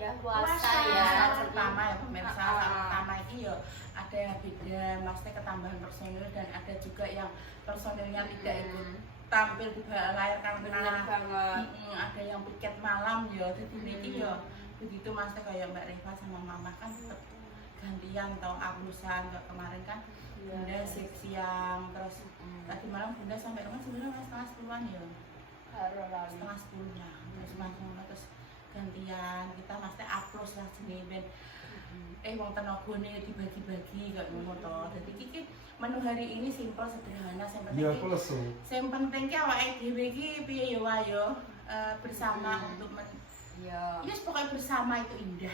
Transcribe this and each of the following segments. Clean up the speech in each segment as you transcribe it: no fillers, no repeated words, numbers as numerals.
ibadah puasa ya. Saat pertama ya pemirsa, saat pertama ini ya ada yang beda, maksudnya ketambahan personil dan ada juga yang personilnya tidak ikut tampil di layar karena ada yang piket malam ya, jadi ini ya begitu maksudnya kayak Mbak Reva sama Mama kan tetap gantian atau ablusan kayak kemarin kan Bunda shift siang terus tadi malam Bunda sampai rumah sebenarnya setengah 10-an ya, setengah 10 ya, terus gantian kita maksudnya upload lah sini ben wong tenagane dibagi-bagi kayak ngono to. Dadi iki menu hari ini simpel sederhana sing penting ki awake dhewe iki piye ya wae bersama untuk yes pokoknya bersama itu indah.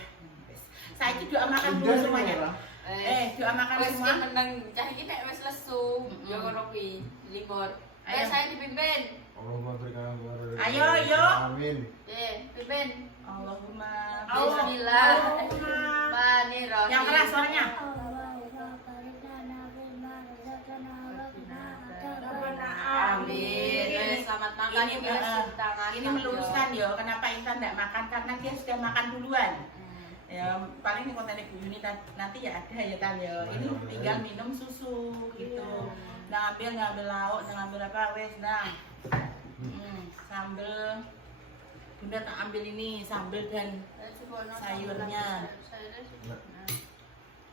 Saiki doa makan dulu semuanya. Doa makan semua. Wes meneng cah iki nek wis lesu yo ngono kuwi libur. Saya dipimpin. Allahumma berikan Ayo. Amin. Pimpin. Allahumma Bismillahirrahmanirrahim. Yang keras soalnya. Amin. Selamat makan. Ini meluruskan ya kenapa Intan tidak makan karena dia sudah makan duluan. Ya paling ini konten Ibu Yuni nanti ya ada ya Tan ya. Ini tinggal minum susu gitu. Ngambil lauk, ngambil apa wes nah. Sambel Bunda tak ambil ini sambel dan sayurnya.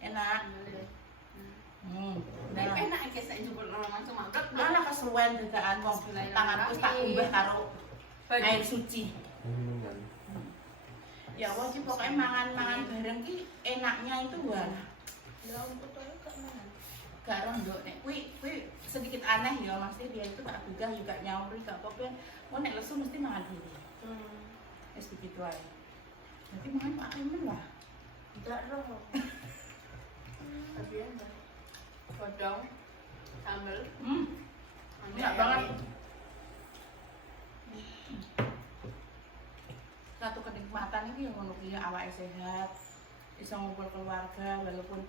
Enak. Enak iki sak njupuk langsung mangkat. Mana kesuwen degaan wong tanganku tak umbah karo air suci. Ya wajib pokoknya mangan bareng ki enaknya itu wah. Ya ampun gak mangan. Gak rondo nek kuwi sedikit aneh ya maksudnya dia itu tak gugah juga nyauri gak apa-apa. Mau nek lesu mesti mangan diri. Wis begitu ae. Nanti mangan Pak Emen lah. Tidak roh. Tapi enggak. Godong sambel. Enak banget. Satu kenikmatan ini yang ngono kuwi awake sehat, bisa ngumpul keluarga walaupun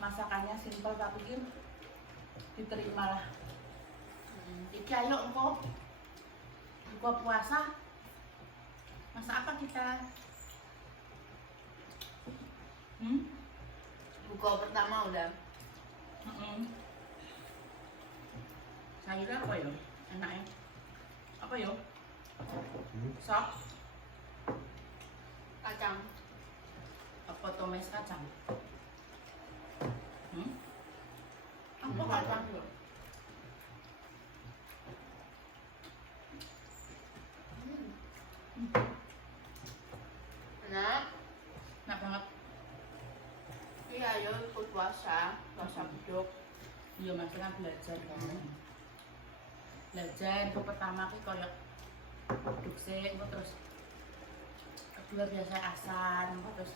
masakannya simpel tapi diterima lah. Iki ayo engko buka puasa. Masak apa kita? Buka pertama udah. Sayurnya apa ya? Enaknya? Apa ya? Sop? Kacang. Apa tomes kacang? Apa kacang ya? Enak banget. Iya, ayo ikut puasa beduk. Iya, maksudnya belajar kan. Belajar itu pertama ki koyo beduk sih, terus kedua biasa asan, terus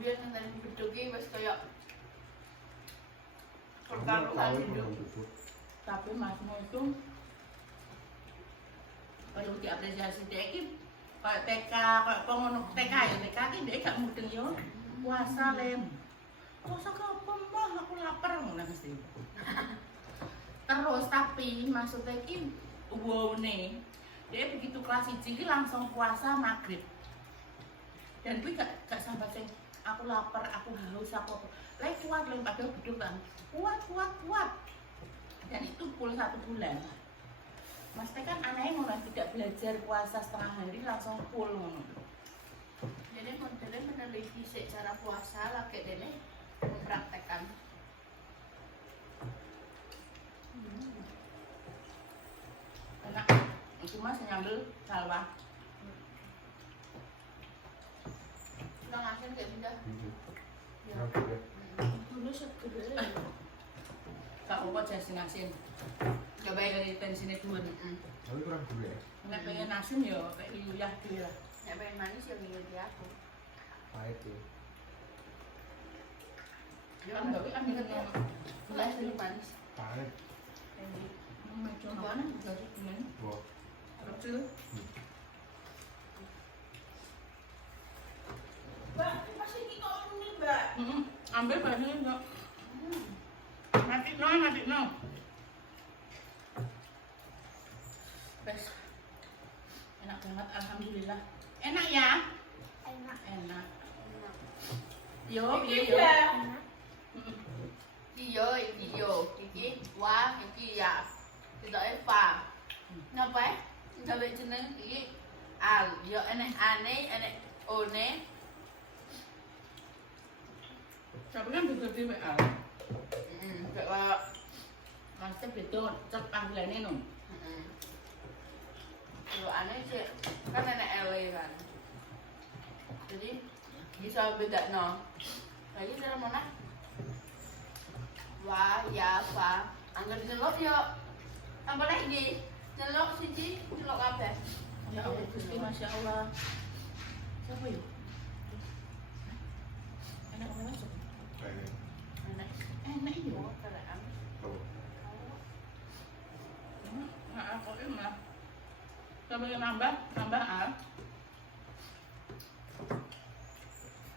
Biar nanti beduk iki wis kaya perkaruan hidup. tapi masmu itu kalau diapresiasi dia ini kayak TK, kayak pengono TK ya TK ini dia gak mudeng yo puasa lem puasa apa mah aku lapar ngono mesti terus tapi maksudnya ini wow nih dia begitu kelas 1 langsung puasa maghrib dan gue gak sampai sing aku lapar aku haus aku lagi kuat lagi padahal beduk kan kuat dan itu full 1 bulan. Mas Teh kan anaknya mulai tidak belajar puasa setengah hari langsung full ngono. Jadi modelnya meneliti secara puasa lagi dene mempraktekkan. Enak. Itu Mas nyambel salwa. Udah ngasin kayak pindah. Dulu segede. Kak Opo jadi asin. Gak baik dari tensinya turun. Tapi kurang gula ya? Nek pengen asin ya kayak uyah dhewe lah. Nek pengen manis ya ngikuti aku. Pahit ya. Kan enggak kan dengan Gula sih manis. Pahit. Coba nih juga sih gimana? Wah. Kecil. Mbak, masih ini kok ini, Mbak. Ambil bahannya enggak. Mati no. Bes. Enak banget alhamdulillah. Enak ya? Enak. enak. Yo, Iki yo. ya. Iki yo, iki wah, iki ya. Tidak Eva. Napa? Gawe jeneng iki al. Yo enek ane, enek one. Tapi kan beda dhewe ah. Kayak Maksudnya beda cek panggilannya no. yo ane sih kan enek ele kan. Jadi bisa beda no. Lagi dalam mana? Wah, ya, Pak. Angger delok yo. Tambah lagi. Delok siji, delok kabeh. Ya Allah, Gusti Masya Allah. Siapa yuk? Enak apa masuk? Kayak Enek. Enak yuk. Oh, keraan. tahu. Nggak aku mah. Coba nambah ah.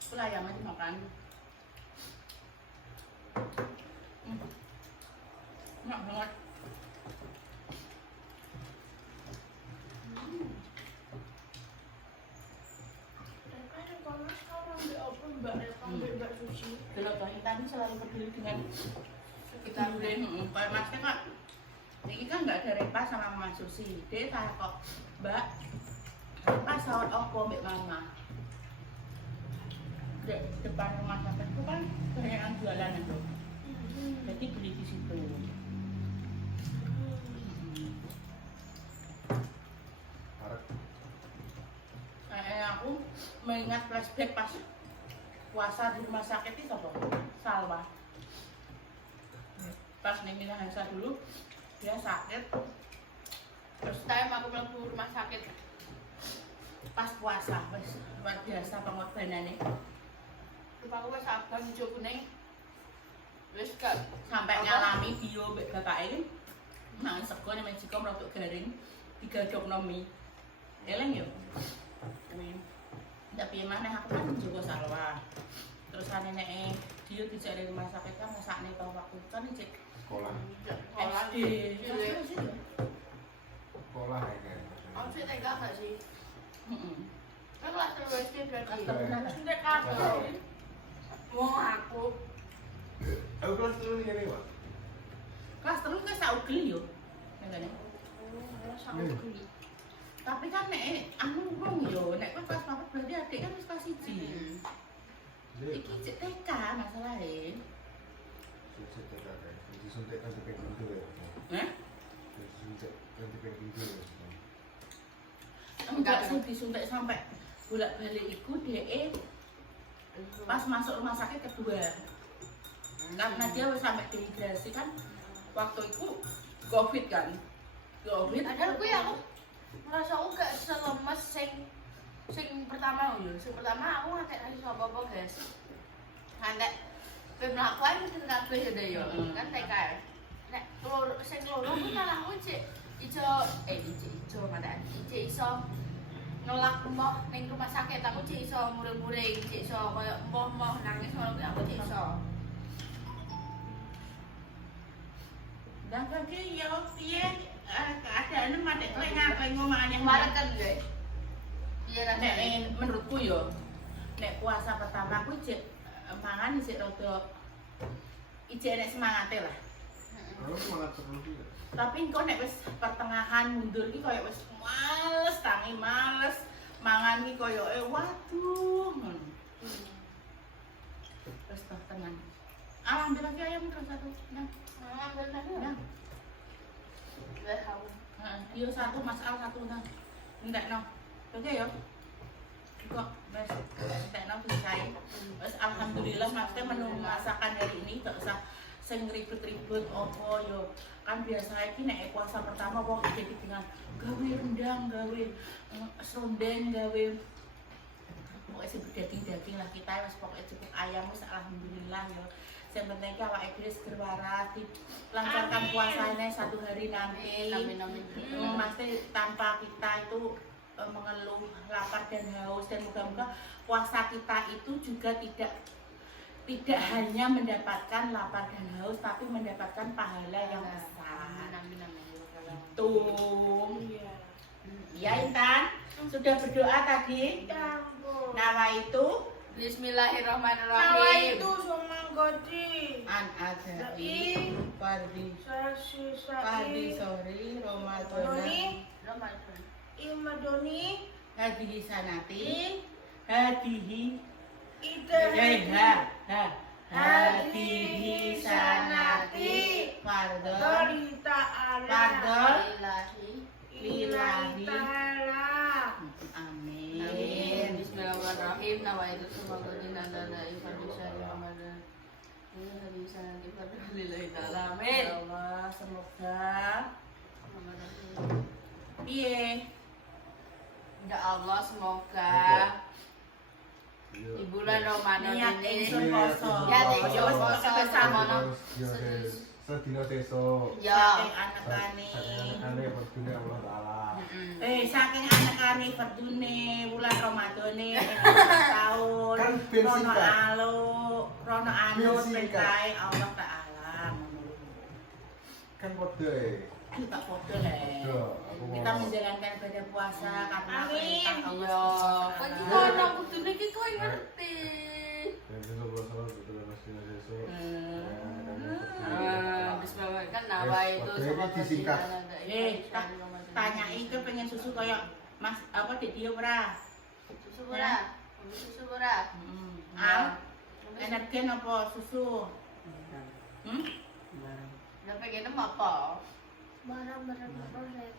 Itu ayam aja makan. Enak banget. Kalau Bang Intan selalu peduli dengan Sekitar peduli. Kalau Masnya kak, ini kan nggak ada Repa sama Mama Susi. Dia tanya kok, Mbak, Repa sahur opo mbak Mama? Di depan rumah sampai itu kan banyak yang jualan itu. Jadi beli di situ. Harap Kayaknya aku mengingat flashback pas puasa di rumah sakit itu apa? Salwa. Pas nih Mina Hansa dulu, dia sakit. first time aku mlebu rumah sakit. Pas puasa, wes luar biasa pengorbanannya. Lupa aku wis abang hijau kuning. Wis gak Sampai Apa? ngalami bio mbak bapak ini, mangan sego nih Mexico merotok garing, digadok nomi. Eleng yuk. Tapi mana aku kan juga salwa. Terus nenek dia dicari rumah sakit kan masak nih tau waktu kan cek sekolah. sekolah. SD. Sekolah kayaknya. Aku sih tega gak sih? Heeh. Kan kelas 3 SD berarti. Kelas berapa? Ndek kabeh. Wong aku Aku kelas dulu nih ini, Pak. Kelas terus kan saugel yo. Negane. Tapi kan nek anu wong yo, nek kowe kelas 4 berarti adik kan wis kelas 1. Jadi, Iki cek TK masalahe. suntik kakek. Disuntik kan dipegang dulu ya. Hah? Disuntik kan dipegang dulu. Enggak sih disuntik sampai bolak-balik iku DE pas masuk rumah sakit kedua. Karena dia wis sampai dehidrasi kan waktu itu Covid kan. Covid Padahal gue aku merasa aku gak selemes sing pertama lho. Sing pertama aku ngantek iso apa-apa, guys. Ngantek kowe mlakuan mesti kabeh ya deh yo. Kan TK. Nek sing loro ku malah aku cek ijo madan. Iso ngelak mbah ning rumah sakit aku cek iso muring-muring, cek iso koyo mbah nangis ngono kuwi aku cek iso. dan kaki ya piye keadaannya mati kowe ngapain ngomongan yang Kemarin kan gue. Iya nek rasanya. menurutku yo nek puasa pertama aku cek mangan sik rada ijek nek semangate lah. Kalau semangat terus juga. Tapi engko nek wis pertengahan mundur iki koyo wis males tangi males mangan iki koyo waduh ngono. Terus tenan. Ambil lagi ayam terus satu. Nah, Ambil nang. nah. Udah tahu. Iya satu Mas Al satu nah. Entek no. Oke ya. Kok wes entek no selesai. Wes alhamdulillah maksudnya menu masakan hari ini gak usah sing ribet-ribet opo yo. Kan biasa iki nek puasa pertama wong iki dengan gawe rendang, gawe serundeng, gawe pokoknya sing daging-daging lah kita wis pokoknya cukup ayam wis alhamdulillah yo. Yang penting awake dhewe seger waras dilancarkan puasanya satu hari nanti. Amin. Maksudnya tanpa kita itu mengeluh lapar dan haus dan moga-moga puasa kita itu juga tidak hanya mendapatkan lapar dan haus tapi mendapatkan pahala yang besar. Amin. Tuh. Iya. Ya Intan, sudah berdoa tadi. Nawa itu Bismillahirrahmanirrahim. an adai fardi sori Ramadan hadihi sanati hadihi hadihi sanati fardol lillahi amin. Bismillahirrahmanirrahim. Nawaitu semoga dinandana ifadisya Ramadan. Ini bisa nanti pada lillahi ta'ala. Amin. Ya Allah, semoga piye Ya Allah, semoga di bulan Ramadan niat ini ingsun poso. Ya, ingsun Wis poso sama sama Sedina sesuk. ya. saking anekane. Ane berdune Allah Taala. Saking anekane perdune bulan Ramadane tahun. Kan ben Rono singkat. rono anu Ben singkat. perintah Allah Taala ngono. Kan padha e. Kita foto le. Yo, aku Kita menjalankan ibadah puasa karena perintah Allah Ya, Subhanahu kok wa iki Ta'ala. ono kudune iki kowe ngerti. Dan sesuk puasa betul sedina sesuk. Bismillah kan nawaitu semoga disingkat. dinandana Tanya itu pengen susu kayak Mas apa Dik Dio ora? susu ora. Susu ora. Al, energen apa susu? Udah pengen apa?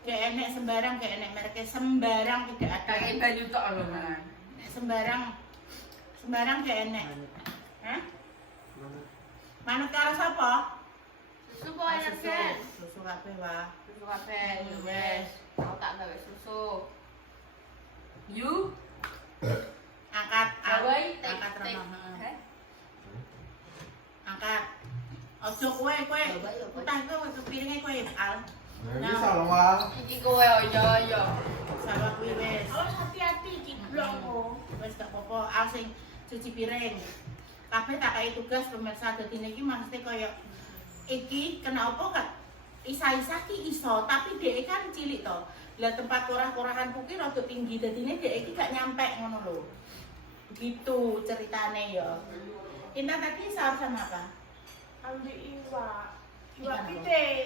Kayak enek sembarang, kayak enek mereknya sembarang tidak ada. Kayak banyu tok lho, Man. Nek sembarang kayak enek. Hah? Manut karo sapa? Susu kok energen. Susu kabeh wae. Susu kabeh, ya wes. Aku tak gawe susu. You Angkat, gawe angkat tek. rono. Angkat. Ojo kowe. Utah kowe ke piringe kowe, Al. Nah, ini salwa. Iki kowe yo. Salah kuwi wis. Awas hati-hati ciblong kok. Wis gak apa-apa, Al sing cuci piring. Kabeh tak kai tugas pemirsa dadi niki maksudnya kaya iki kena apa kan? Isa-isa ki iso, tapi dhek kan cilik to. Lah tempat korah-korahan kuki rada tinggi dadine dhek iki gak nyampe ngono lho. Begitu ceritane ya. Intan tadi sahur sama apa? Ambil iwak. Ikan Iwak apa? pitik.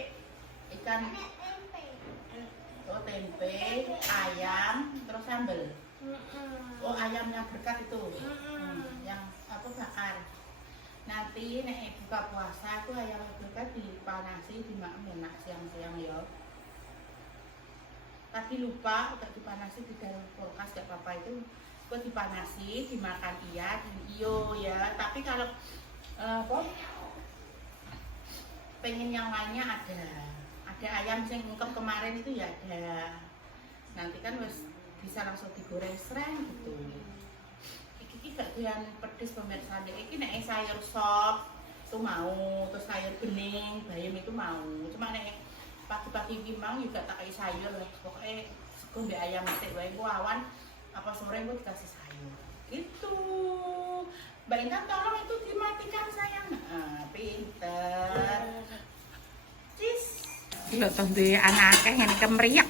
Ikan oh tempe, ayam, terus sambel. Oh ayamnya berkat itu. Yang apa bakar. Nanti nek buka puasa aku ayam berkat dipanasi dimakan enak siang-siang ya. Tadi lupa udah dipanasi di dalam kulkas gak apa-apa itu. Gue dipanasi, dimakan iya dan iyo ya. Tapi kalau apa? Pengen yang lainnya ada ayam yang ungkep kemarin itu ya ada. Nanti kan bisa langsung digoreng sereng gitu. Iki gak doyan pedes pemirsa deh. Iki nek sayur sop itu mau, terus sayur bening, bayam itu mau. Cuma nek pagi-pagi gimang juga tak kayak sayur lah. Pokoknya sego mbek ayam sik wae ku awan apa sore gue dikasih sayur. Gitu. Mbak Intan tolong itu dimatikan sayang. Pinter. Cis. Lho to duwe anak akeh ngene kemriyak.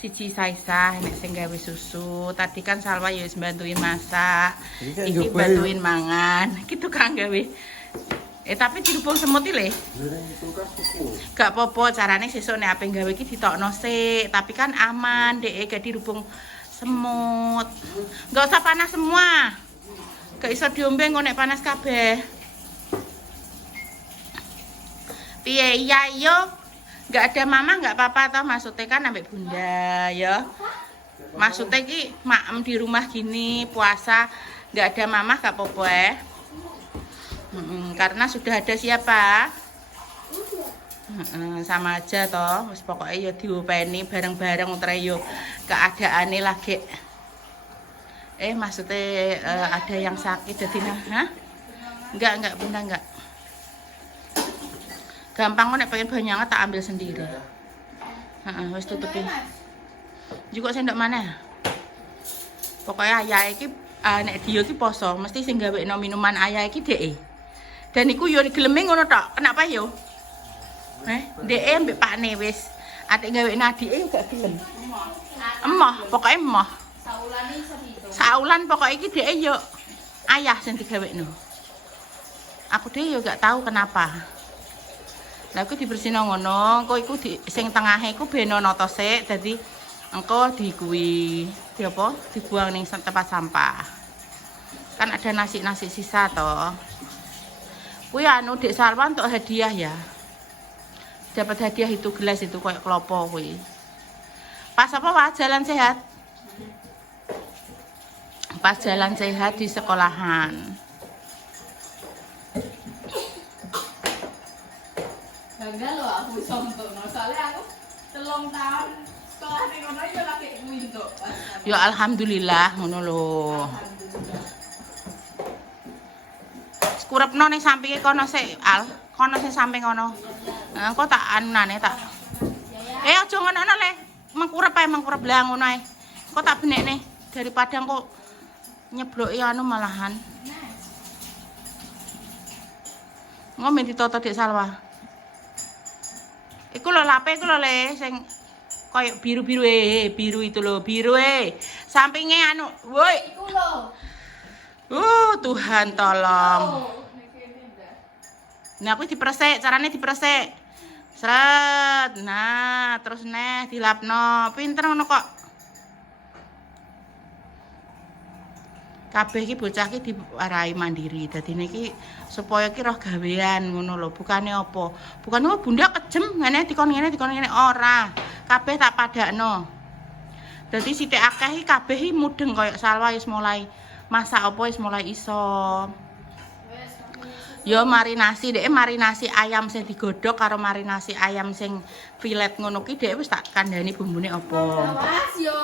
Siji Saisa nek sing gawe susu. Tadi kan Salwa ya wis bantuin masak. Iki bantuin mangan. Gitu kan gawe. Tapi dirubung semut iki le. Gak apa-apa carane sesuk nek ape gawe iki ditokno sik, tapi kan aman dek gak dirubung semut. Gak usah panas semua. Gak iso diombe engko nek panas kabeh. Piye iya yo? Gak ada mama gak apa-apa toh maksudnya kan ambek bunda ya. Maksudnya ki maem di rumah gini puasa gak ada mama gak apa-apa karena sudah ada siapa? Sama aja toh. Wis pokoknya ya diopeni bareng-bareng utre yo keadaane lagi. Maksudnya ada yang sakit jadi hah? Enggak bunda enggak. Gampang kok nek pengen banyak tak ambil sendiri. Wis tutupin. Juga sendok mana? Pokoknya ayah iki nek dia iki poso mesti sing gawekno minuman ayah iki dhek. Dan iku yo geleme ngono tok. Kenapa yo? Dhek mbek pakne wis. Atik gawe nadike gak gelem. Emoh, pokoke emoh. Saulane iso diitung. Saulan pokoke iki dheke yo ayah sing digawekno. Aku dhewe yo gak tahu kenapa. Lah aku dibersihno ngono, engko iku sing tengahe iku ben ono to sik, dadi engko dikuwi di apa? Dibuang ning tempat sampah. Kan ada nasi-nasi sisa toh. Kuwi anu Dek Salwa untuk hadiah ya. Dapat hadiah itu gelas itu kayak klopo kuwi. Pas apa Pak jalan sehat? Pas jalan sehat di sekolahan. Bangga loh aku iso entukno. Soalnya aku 3 tahun sekolah ning kono yo lagi entuk. Ya alhamdulillah ngono lho. Alhamdulillah. Kurepno ning sampinge kono sik, Al. Kono sing samping kono. Engko tak anane tak. Aja ngono le. Mengkurep ae mengkurep lah ngono ae. Engko tak benekne daripada engko nyebloki anu malahan. Ngomong ditoto Dek Salwa. Iku lho lape iku lho le sing koyo biru-biru biru itu lho, biru sampinge anu. Woi. Iku lho. Tuhan tolong. Oh, Nah, aku diperesek, carane diperesek. Sret. Nah, terus neh dilapno. Pinter ngono kok. Kabeh iki bocah iki diwarai mandiri. Dadi niki supaya ki roh gawean ngono lho, bukane apa? Bukane bunda kejem ngene dikon ngene ora. Kabeh tak padakno. Dadi sithik akeh iki kabeh iki mudeng koyo Salwa wis mulai masak apa wis mulai iso. Yo marinasi dhek marinasi ayam sing digodhog karo marinasi ayam sing filet ngono ki dhek wis tak kandhani bumbune apa. awas yo.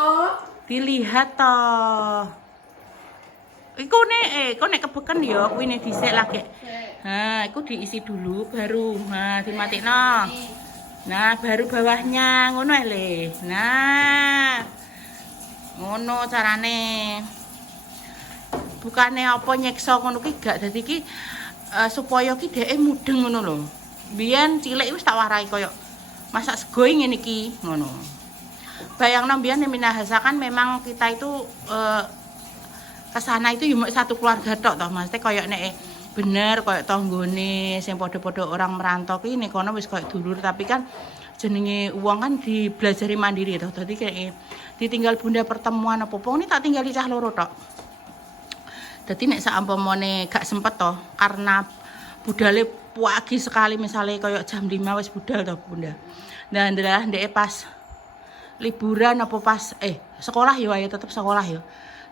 Dilihat toh. Iku nek kok nek kebeken ya kuwi nek dhisik lagi. Nah, iku diisi dulu baru. Nah, dimatikno. Nah, baru bawahnya ngono le. Nah. Ngono carane. Bukane apa nyekso ngono ki gak dadi ki supaya ki dheke mudeng ngono lho. Biyen cilik wis tak warai koyo masak sego ngene iki ngono. Bayangno biyen Minahasa kan memang kita itu kesana itu cuma satu keluarga tok toh Mas. Koyo nek bener koyo tanggane sing padha-padha orang merantau ki nek kono wis koyo dulur tapi kan jenenge uang kan dibelajari mandiri toh. Dadi kayak ditinggal bunda pertemuan apa-apa ini tak tinggali cah loro tok. Dadi nek saumpamane gak sempet toh karena budale pagi sekali misalnya koyo jam 5 wis budal toh bunda. Nah ndelah ndek pas liburan apa pas sekolah ya ayo tetep sekolah ya.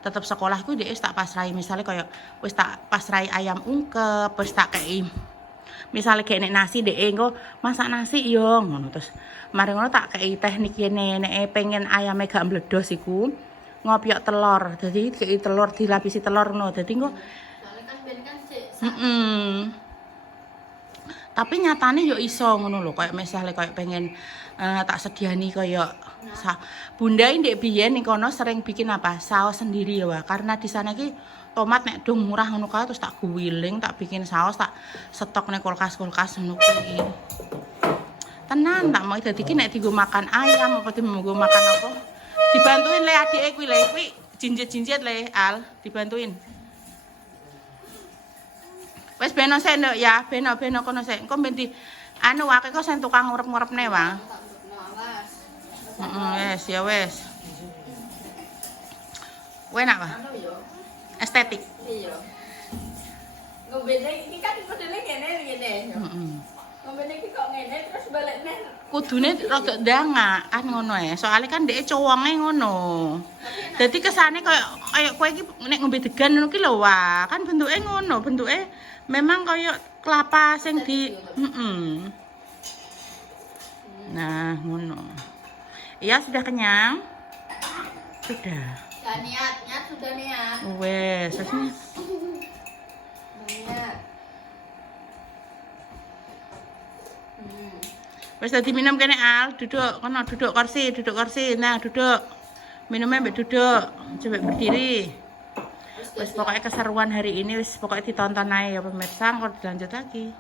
Tetep sekolah ku dhek tak pasrai misalnya koyo wis tak pasrai ayam ungkep, wis tak kei misalnya kayak nek nasi dhek engko masak nasi yo ngono terus mari ngono tak kei teknik kene nek pengen ayame gak mbledos iku ngopiok telur. Dadi kei telur dilapisi telur ngono. Dadi engko Soalnya kan ben kan sik. Tapi nyatane yo iso ngono lho koyo misalnya koyo pengen tak sediani koyo bunda ndek biyen ning kono sering bikin apa saus sendiri ya karena di sana ki tomat nek dong murah ngono kae terus tak guwiling tak bikin saus tak stok ning kulkas ngono kuwi. Tenan tak mau dadi ki nek dienggo makan ayam apa dienggo makan apa dibantuin le adike kuwi le kuwi jinjit-jinjit le Al dibantuin. Wes beno sik nduk ya, beno kono sik. Engko ben di anu wae kok sing tukang ngurep-ngurepne wae. Wes ya wes. Enak wae. Anu yo. Estetik. Iya. Ngombene iki kan modele ngene. Heeh. Ngombene iki kok ngene terus balik neh. Kudune rada ndangakan ngono ae. Soale kan dhek cowonge ngono. Dadi kesane koyo kowe iki nek ngombe degan ngono ki lho wah, kan bentuke ngono, bentuke memang koyo kelapa sing di Nah, ngono. Iya, sudah kenyang? Sudah. Ya niat sudah niat. Wes, Niat. wes tadi minum kene Al, duduk kursi. Nah, duduk. Minumnya mbak duduk, coba berdiri. Wes pokoknya keseruan hari ini wes pokoknya ditonton aja ya pemirsa, kalau dilanjut lagi.